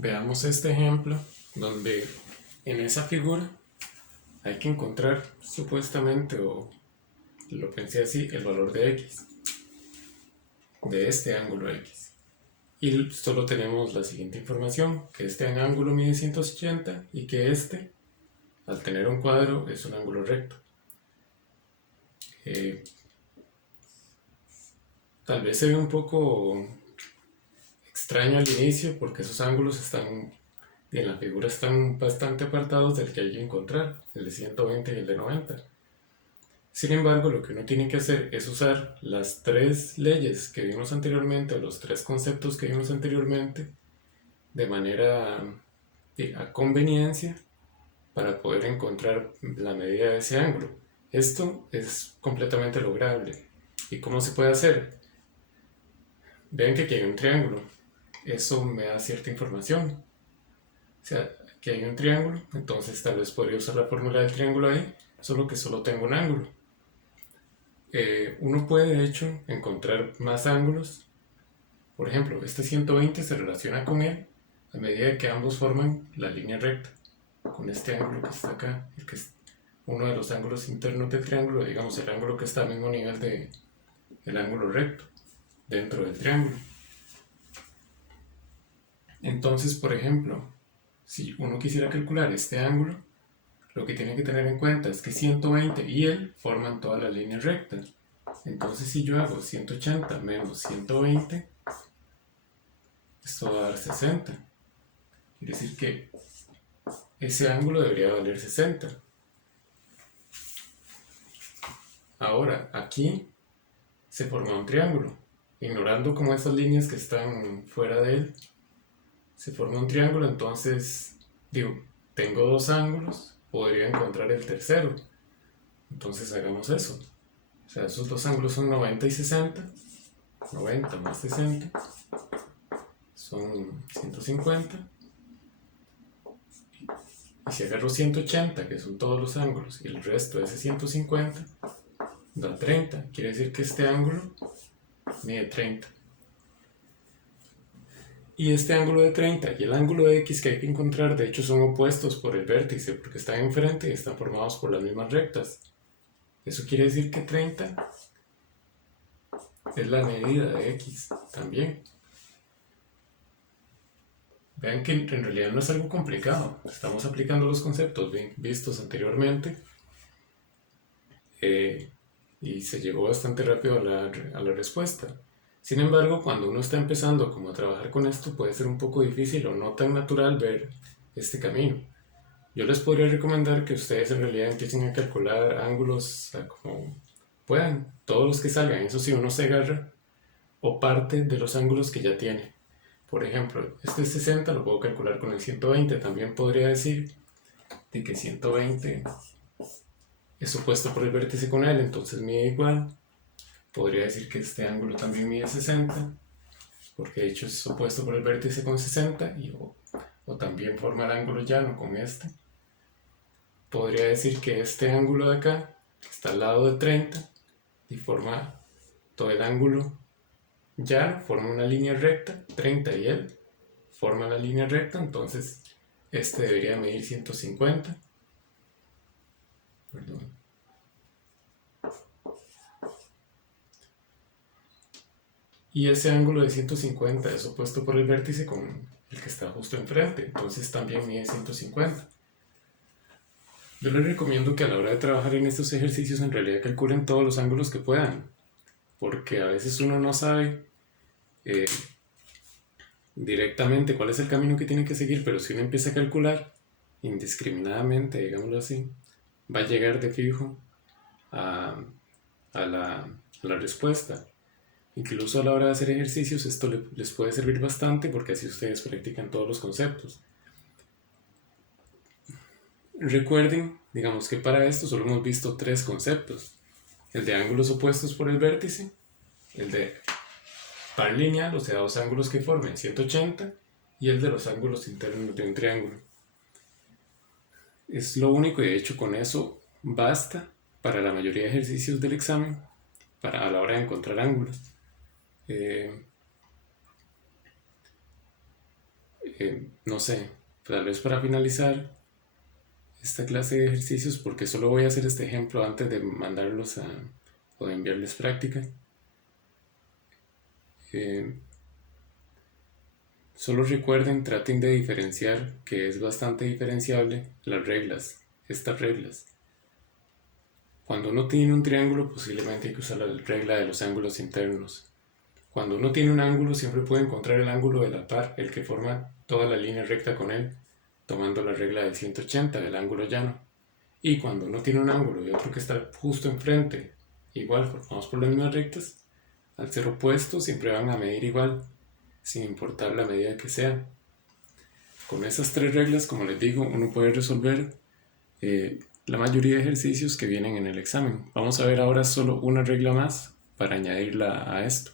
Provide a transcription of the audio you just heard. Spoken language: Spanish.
Veamos este ejemplo donde en esa figura hay que encontrar supuestamente, o lo pensé así, el valor de x, de este ángulo x. Y solo tenemos la siguiente información, que este ángulo mide 180 y que este, al tener un cuadro, es un ángulo recto. Tal vez se ve un poco extraño al inicio porque esos ángulos están en la figura están bastante apartados del que hay que encontrar, el de 120 y el de 90. Sin embargo, lo que uno tiene que hacer es usar las tres leyes que vimos anteriormente, los tres conceptos que vimos anteriormente, de manera a conveniencia para poder encontrar la medida de ese ángulo. Esto es completamente lograble. ¿Y cómo se puede hacer? Ven que aquí hay un triángulo. Eso me da cierta información. O sea, aquí hay un triángulo, entonces tal vez podría usar la fórmula del triángulo ahí, solo que solo tengo un ángulo. Uno puede de hecho encontrar más ángulos. Por ejemplo, este 120 se relaciona con él a medida que ambos forman la línea recta, con este ángulo que está acá, el que es uno de los ángulos internos del triángulo, digamos el ángulo que está al mismo nivel del ángulo recto dentro del triángulo. Entonces, por ejemplo, si uno quisiera calcular este ángulo, lo que tiene que tener en cuenta es que 120 y él forman toda la línea recta. Entonces, si yo hago 180 menos 120, esto va a dar 60. Quiere decir que ese ángulo debería valer 60. Ahora, aquí se forma un triángulo. Ignorando como esas líneas que están fuera de él, se forma un triángulo, entonces, digo, tengo dos ángulos, podría encontrar el tercero. Entonces hagamos eso. O sea, esos dos ángulos son 90 y 60. 90 más 60 son 150. Y si agarro 180, que son todos los ángulos, y el resto de ese 150, da 30. Quiere decir que este ángulo mide 30. Y este ángulo de 30 y el ángulo de x que hay que encontrar, de hecho, son opuestos por el vértice, porque están enfrente y están formados por las mismas rectas. Eso quiere decir que 30 es la medida de x también. Vean que en realidad no es algo complicado. Estamos aplicando los conceptos bien vistos anteriormente y se llegó bastante rápido a la respuesta. Sin embargo, cuando uno está empezando como a trabajar con esto, puede ser un poco difícil o no tan natural ver este camino. Yo les podría recomendar que ustedes en realidad empiecen a calcular ángulos como puedan, todos los que salgan. Eso sí, uno se agarra o parte de los ángulos que ya tiene. Por ejemplo, este 60 lo puedo calcular con el 120. También podría decir de que 120 es opuesto por el vértice con él, entonces mide igual. Podría decir que este ángulo también mide 60, porque de hecho es opuesto por el vértice con 60, o también forma el ángulo llano con este. Podría decir que este ángulo de acá está al lado de 30 y forma todo el ángulo llano, forma una línea recta, 30 y él forma la línea recta, entonces este debería medir 150. Perdón. Y ese ángulo de 150 es opuesto por el vértice con el que está justo enfrente, entonces también mide 150. Yo les recomiendo que a la hora de trabajar en estos ejercicios en realidad calculen todos los ángulos que puedan, porque a veces uno no sabe directamente cuál es el camino que tiene que seguir, pero si uno empieza a calcular indiscriminadamente, digámoslo así, va a llegar de fijo a la respuesta. Incluso a la hora de hacer ejercicios esto les puede servir bastante porque así ustedes practican todos los conceptos. Recuerden, digamos que para esto solo hemos visto tres conceptos: el de ángulos opuestos por el vértice, el de par lineal, o sea, dos ángulos que formen 180, y el de los ángulos internos de un triángulo. Es lo único, y de hecho con eso basta para la mayoría de ejercicios del examen a la hora de encontrar ángulos. No sé, tal vez para finalizar esta clase de ejercicios, porque solo voy a hacer este ejemplo antes de mandarlos o de enviarles práctica. Eh, Solo recuerden, traten de diferenciar, que es bastante diferenciable, las reglas, estas reglas. Cuando uno tiene un triángulo, posiblemente hay que usar la regla de los ángulos internos. Cuando uno tiene un ángulo, siempre puede encontrar el ángulo de la par, el que forma toda la línea recta con él, tomando la regla del 180, del ángulo llano. Y cuando uno tiene un ángulo y otro que está justo enfrente, igual formamos por las mismas rectas, al ser opuestos siempre van a medir igual, sin importar la medida que sea. Con esas tres reglas, como les digo, uno puede resolver la mayoría de ejercicios que vienen en el examen. Vamos a ver ahora solo una regla más para añadirla a esto.